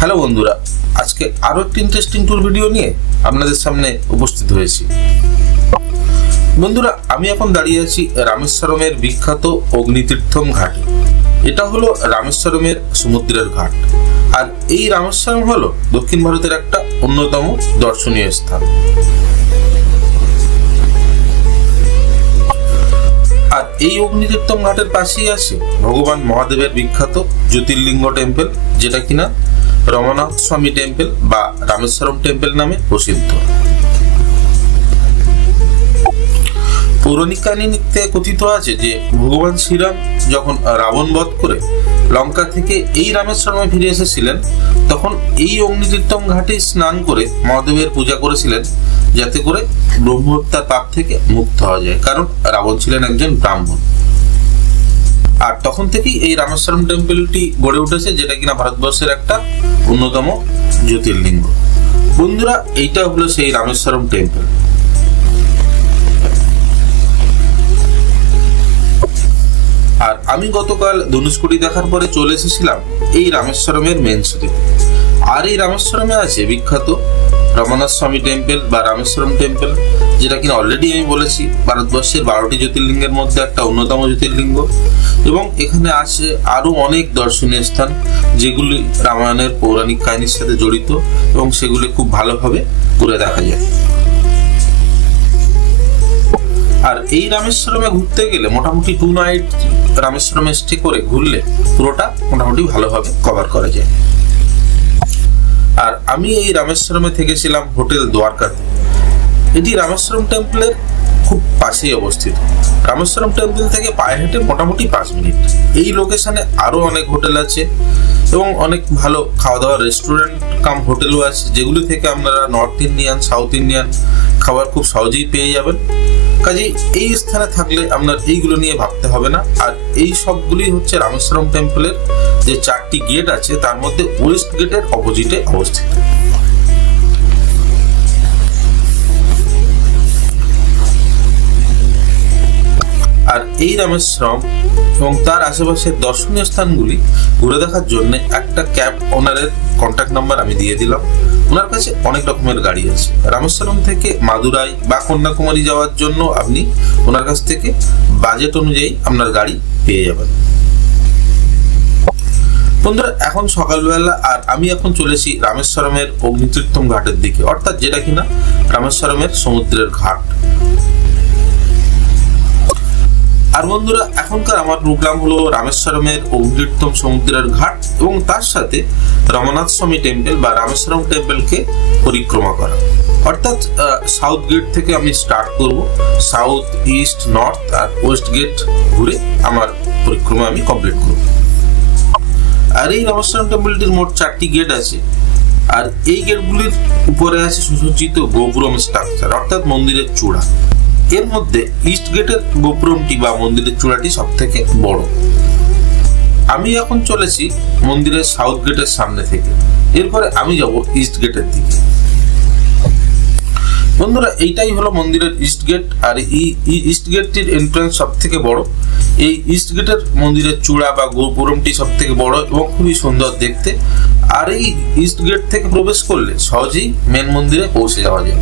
Hello বন্ধুরা, আজকে আরো একটি ইন্টারেস্টিং ট্যুর ভিডিও নিয়ে আপনাদের সামনে উপস্থিত হয়েছি। বন্ধুরা, আমি এখন দাঁড়িয়ে আছি রামেশ্বরমের বিখ্যাত অগ্নিতীর্থম ঘাটে। এটা হলো রামেশ্বরমের সমুদ্রের ঘাট। আর এই রামেশ্বরম হলো দক্ষিণ ভারতের একটা অন্যতম দর্শনীয় স্থান। আর এই অগ্নিতীর্থম ঘাটের পাশেই আছে ভগবান মহাদেবের বিখ্যাত জ্যোতির্লিঙ্গ টেম্পল, যেটা কিনা রমনাথ স্বামী টেম্পল বা রামেশ্বরম টেম্পল নামে প্রসিদ্ধ। পৌরাণিক কাহিনীতে কথিত আছে যে ভগবান শ্রীরাম যখন রাবণ বধ করে লঙ্কা থেকে এই রামেশ্বরমে ফিরে এসেছিলেন, তখন এই অগ্নিতীর্থম ঘাটে স্নান করে মহাদেবের পূজা করেছিলেন, যাতে করে ব্রহ্মহত্যার পাপ থেকে মুক্ত হওয়া যায়। কারণ রাবণ ছিলেন একজন ব্রাহ্মণ। আর তখন থেকেই এই রামেশ্বরম টেম্পলটি গড়ে উঠেছে, যেটা কিনা ভারতবর্ষের একটা অন্যতম জ্যোতির্লিঙ্গ। বন্ধুরা, এইটা হলো সেই রামেশ্বরম টেম্পল। আর আমি গতকাল ধনুষ্কোটি দেখার পরে চলে এসেছিলাম এই রামেশ্বরমের মেন সিটি। আর এই রামেশ্বরমে আছে বিখ্যাত রমনাথ স্বামী টেম্পল বা রামেশ্বরম টেম্পল, যেটা কিনা অলরেডি আমি বলেছি ভারতবর্ষের 12টি জ্যোতির্লিঙ্গের মধ্যে একটা অন্যতম জ্যোতির্লিঙ্গ। এবং এখানে আছে আরো অনেক দর্শনীয় স্থান, যেগুলি রামায়ণের পৌরাণিক কাহিনীর সাথে জড়িত এবং সেগুলি খুব ভালোভাবে ঘুরে দেখা যায়। আর এই রামেশ্বরমে ঘুরতে গেলে মোটামুটি 2 নাইট রামেশ্বরমে স্টে করে ঘুরলে পুরোটা মোটামুটি ভালোভাবে কভার করা যায়। আর আমি এই রামেশ্বরমে থেকেছিলাম হোটেল দ্বারকাতে। এটি রামেশ্বরম টেম্পলের খুব পাশেই অবস্থিত। রামেশ্বরম টেম্পল থেকে পায়ে হেঁটে মোটামুটি 5 মিনিট। এই লোকেশনে আরো অনেক হোটেল আছে এবং অনেক ভালো খাওয়া দাওয়ার রেস্টুরেন্ট কাম হোটেলও আছে, যেগুলি থেকে আপনারা নর্থ ইন্ডিয়ান, সাউথ ইন্ডিয়ান খাবার খুব সহজেই পেয়ে যাবেন। কাজেই এই স্থানে থাকলে আপনার এইগুলো নিয়ে ভাবতে হবে না। আর এই সবগুলি হচ্ছে রামেশ্বরম টেম্পলের যে 4টি গেট আছে, তার মধ্যে ওয়েস্ট গেটের অপোজিটে অবস্থিত। আর এই রামেশ্বরম এবং তার আশেপাশের দর্শনীয় স্থানগুলি ঘুরে দেখার জন্য একটা ক্যাব ওনারের কন্ট্যাক্ট নাম্বার আমি দিয়ে দিলাম। ওনার কাছে অনেক রকমের গাড়ি আছে। রামেশ্বরম থেকে মাদুরাই বা কন্যাকুমারী যাওয়ার জন্য আপনি ওনার কাছ থেকে বাজেট অনুযায়ী আপনার গাড়ি পেয়ে যাবেন। বন্ধুরা, এখন সকালবেলা আর আমি এখন চলেছি রামেশ্বরমের অগ্নিতীর্থম ঘাটের দিকে, অর্থাৎ যেটা কিনা রামেশ্বরমের সমুদ্রের ঘাট। আর বন্ধুরা, এখনকার আমার প্রোগ্রাম হলো রামেশ্বরমের অগ্নিতীর্থম সমুদ্রের ঘাট এবং তার সাথে রমনাথ স্বামী টেম্পল বা রামেশ্বরম টেম্পলকে পরিক্রমা করা। অর্থাৎ সাউথ গেট থেকে আমি স্টার্ট করব। সাউথ, ইস্ট, নর্থ আর ওয়েস্ট গেট ঘুরে আমার পরিক্রমা আমি কমপ্লিট করব। আর এই রামেশ্বরম টেম্পলটির মোট 4টি গেট আছে। আর এই গেটগুলির উপরে আছে সুসজ্জিত গোপুরম স্ট্রাকচার, অর্থাৎ মন্দিরের চূড়া। এর মধ্যে ইস্ট গেটের গোপুরমটি বা মন্দিরের চূড়াটি সব থেকে বড়। আমি এখন চলেছি মন্দিরের সাউথ গেটের সামনে থেকে। এরপরে আমি যাব ইস্ট গেটের দিকে। বন্ধুরা, এইটাই হলো মন্দিরের ইস্ট গেট। আর এই ইস্ট গেটটির এন্ট্রান্স সব থেকে বড়। এই ইস্ট গেটের মন্দিরের চূড়া বা গোপুরমটি সব থেকে বড় এবং খুবই সুন্দর দেখতে। আর এই ইস্ট গেট থেকে প্রবেশ করলে সহজেই মেন মন্দিরে পৌঁছে যাওয়া যায়,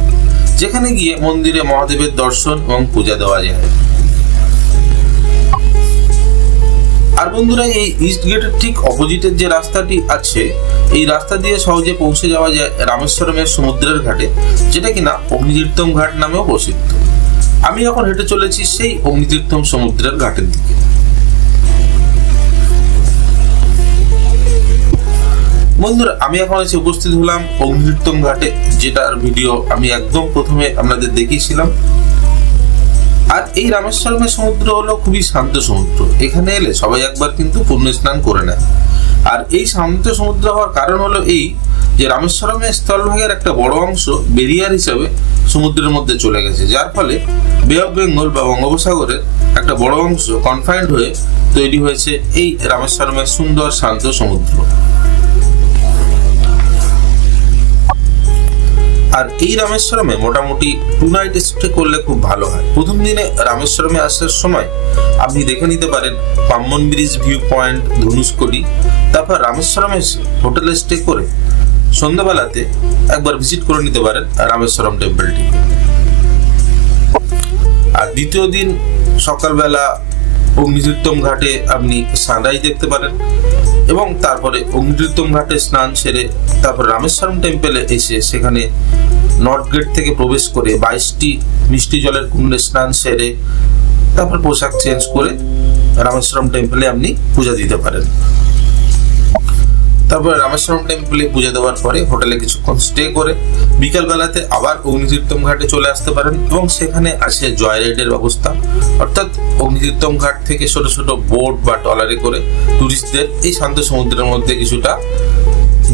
যেখানে গিয়ে মন্দিরে মহাদেবের দর্শন এবং পূজা দেওয়া যায়। আর বন্ধুরা, এই ইস্ট গেটের ঠিক অপোজিটের যে রাস্তাটি আছে, এই রাস্তা দিয়ে সহজে পৌঁছে যাওয়া যায় রামেশ্বরমের সমুদ্রের ঘাটে, যেটা কিনা অগ্নিতীর্থম ঘাট নামেও প্রসিদ্ধ। আমি এখন হেঁটে চলেছি সেই অগ্নিতীর্থম সমুদ্রের ঘাটের দিকে। বন্ধুরা, আমি এখন এসে উপস্থিত হলাম অগ্নিতীর্থম ঘাটে, যেটার ভিডিও আমি একদম প্রথমে আপনাদের দেখিয়েছিলাম। আর এই রামেশ্বরমের সমুদ্র হলো খুবই শান্ত সমুদ্র। এখানে এলে সবাই একবার কিন্তু পুণ্য স্নান করে নেয়। আর এই শান্ত সমুদ্র হওয়ার কারণ হলো এই যে রামেশ্বরমের স্থলভাগের একটা বড় অংশ বেরিয়ার হিসেবে সমুদ্রের মধ্যে চলে গেছে, যার ফলে বে অফ বেঙ্গল বা বঙ্গোপসাগরের একটা বড় অংশ কনফাইন্ড হয়ে তৈরি হয়েছে এই রামেশ্বরমের সুন্দর শান্ত সমুদ্র। আর এই রামেশ্বরমে মোটামুটি 2 নাইট স্টে করলে খুব ভালো হয়। প্রথম দিনে রামেশ্বরমে আসার সময় আপনি দেখে নিতে পারেন Pamban bridge view point, Dhanushkodi. তারপর তারপর রামেশ্বরম এসে হোটেলে স্টে করে সন্ধ্যাবেলাতে একবার ভিজিট করে নিতে পারেন রামেশ্বরম টেম্পলটি। আর দ্বিতীয় দিন সকালবেলা অগ্নিতীর্থম ঘাটে আপনি সানরাইজ দেখতে পারেন এবং তারপরে অগ্নিতীর্থম ঘাটে স্নান সেরে তারপর রামেশ্বরম টেম্পলে এসে সেখানে নর্থ গেট থেকে প্রবেশ করে 22টি মিষ্টি জলের কুণ্ডে স্নান সেরে তারপর পোশাক চেঞ্জ করে রামেশ্বরম টেম্পলে আপনি পূজা দিতে পারেন। তারপরে রামেশ্বরম টেম্পলে পূজা দেওয়ার পরে হোটেলে কিছুক্ষণ স্টে করে বিকাল বেলাতে আবার অগ্নিতীর্থম ঘাটে চলে আসতে পারেন এবং সেখানে আছে জয় রাইডের ব্যবস্থা, অর্থাৎ অগ্নিতীর্থম ঘাট থেকে ছোট ছোট বোট বা ট্রলারে করে টুরিস্টদের এই শান্ত সমুদ্রের মধ্যে কিছুটা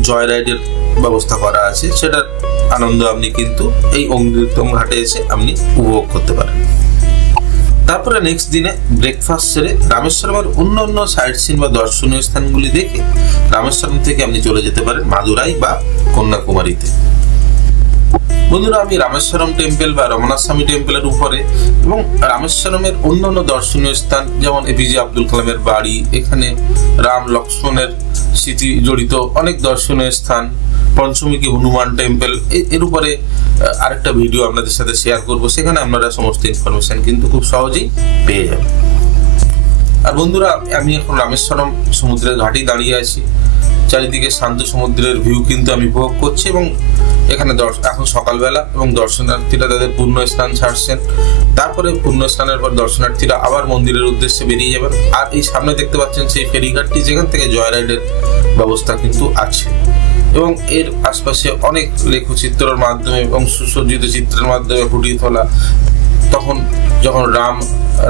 জয় রাইডের ব্যবস্থা করা আছে, সেটার আনন্দ আপনি কিন্তু এই অগ্নিতীর্থম ঘাটে এসে আপনি উপভোগ করতে পারেন। তারপরে নেক্সট দিনে ব্রেকফাস্ট সেরে রামেশ্বরমের অন্য সাইট সিন বা দর্শনীয় স্থানগুলি দেখে রামেশ্বরম থেকে আপনি চলে যেতে পারেন মাদুরাই বা কন্যাকুমারীতে। বন্ধুরা, আমি রামেশ্বরম টেম্পল বা রমনাথ স্বামী টেম্পলের উপরে এবং রামেশ্বরমের অন্যান্য দর্শনীয় স্থান যেমন এপিজে আব্দুল কালামের বাড়ি, এখানে রাম লক্ষ্মণের স্মৃতি জড়িত অনেক দর্শনীয় স্থান, পঞ্চমুখী হনুমান টেম্পল, এর উপরে আরেকটা ভিডিও আপনাদের সাথে শেয়ার করব, সেখানে আপনারা সমস্ত ইনফরমেশন কিন্তু খুব সহজেই পেয়ে যাবেন। আর বন্ধুরা, আমি এখন রামেশ্বরম সমুদ্রের ঘাটেই দাঁড়িয়ে আছি, চারিদিকে শান্ত সমুদ্রের ভিউ কিন্তু আমি উপভোগ করছি এবং এখানে এখন সকালবেলা এবং দর্শনার্থীরা তাদের পূর্ণ স্নান ছাড়ছেন। তারপরে পূর্ণ স্নানের পর দর্শনার্থীরা আবার মন্দিরের উদ্দেশ্যে বেরিয়ে যাবেন। আর এই সামনে দেখতে পাচ্ছেন সেই ফেরিঘাটটি, যেখান থেকে জয় রাইডের ব্যবস্থা কিন্তু আছে এবং এর আশপাশে অনেক লেখচিত্রের মাধ্যমে এবং সুসজ্জিত চিত্রের মাধ্যমে ফুটিয়ে তোলা তখন যখন রাম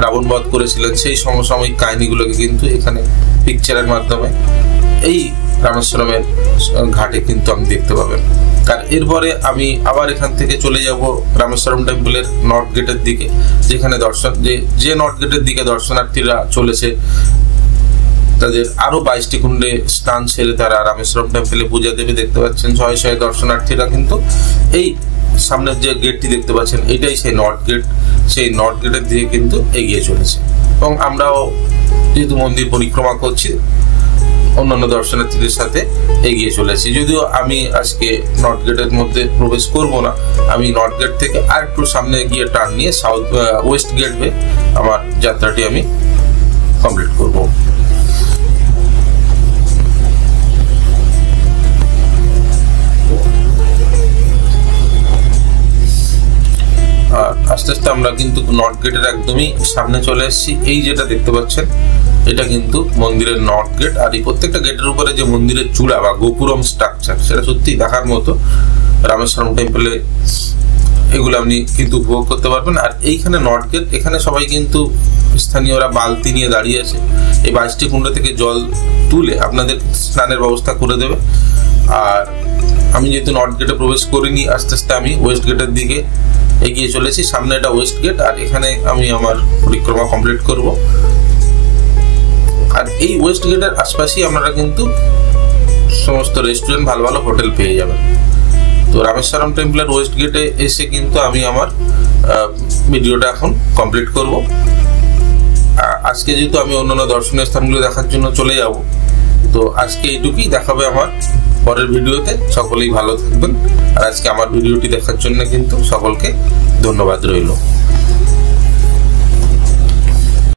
রাবণ বধ করেছিলেন সেই সমসাময়িক কাহিনীগুলোকে কিন্তু এখানে পিকচারের মাধ্যমে এই রামেশ্বরমের ঘাটে কিন্তু আমি দেখতে পাবেন। আর এরপরে আমি আবার এখান থেকে চলে যাব রামেশ্বরম টেম্পলের নর্থ গেটের দিকে, যেখানে যে নর্থ গেটের দিকে দর্শনার্থীরা চলেছে তাদের আরো 22টি কুণ্ডে স্নান সেরে তারা রামেশ্বরম টেম্পলে পূজা দেবে। দেখতে পাচ্ছেন শয়ে শয়ে দর্শনার্থীরা কিন্তু এই সামনের যে গেটটি দেখতে পাচ্ছেন এটাই সেই নর্থ গেট, সেই নর্থ গেটের দিকে কিন্তু এগিয়ে চলেছে এবং আমরাও যেহেতু মন্দির পরিক্রমা করছি অন্যান্য দর্শনার্থীদের সাথে এগিয়ে চলেছি। যদিও আমি আজকে নর্থ গেটের মধ্যে প্রবেশ করব না, আমি নর্থ গেট থেকে আর একটু সামনে গিয়ে টার্ন নিয়ে ওয়েস্ট গেট হয়ে আমার যাত্রাটি আমি কমপ্লিট করব। আস্তে আস্তে আমরা কিন্তু নর্থ গেটের একদমই সামনে চলে এসেছি। এই যেটা দেখতে পাচ্ছেন এটা কিন্তু মন্দিরের নর্থ গেট। আর এই প্রত্যেকটা গেটের উপরে যে মন্দিরের চূড়া বা গোপুরম স্ট্রাকচার সেটা সত্যি দেখার মতো। রামেশ্বরম টেম্পলে এগুলো আপনি কিন্তু উপভোগ করতে পারবেন। আর এইখানে নর্থ গেট, এখানে সবাই কিন্তু স্থানীয়রা বালতি নিয়ে দাঁড়িয়ে আছে, এই 22টি কুণ্ড থেকে জল তুলে আপনাদের স্নানের ব্যবস্থা করে দেবে। আর আমি যেহেতু নর্থ গেটে প্রবেশ করিনি, আস্তে আস্তে আমি ওয়েস্ট গেটের দিকে এগিয়ে চলেছি। সামনে এটা ওয়েস্ট গেট আর এখানে আমি আমার পরিক্রমা কমপ্লিট করব। আর এই ওয়েস্ট গেটের আশপাশেই আপনারা কিন্তু সমস্ত রেস্টুরেন্ট, ভালো ভালো হোটেল পেয়ে যাবেন। তো রামেশ্বরম টেম্পলের ওয়েস্ট গেটে এসে কিন্তু আমি আমার ভিডিওটা এখন কমপ্লিট করব। আজকে যেহেতু আমি অন্যান্য দর্শনীয় স্থানগুলো দেখার জন্য চলে যাব, তো আজকে এইটুকুই, দেখাবে আমার পরের ভিডিওতে। সকলেই ভালো থাকবেন। আর আজকে আমার ভিডিওটি দেখার জন্য কিন্তু সকলকে ধন্যবাদ রইল।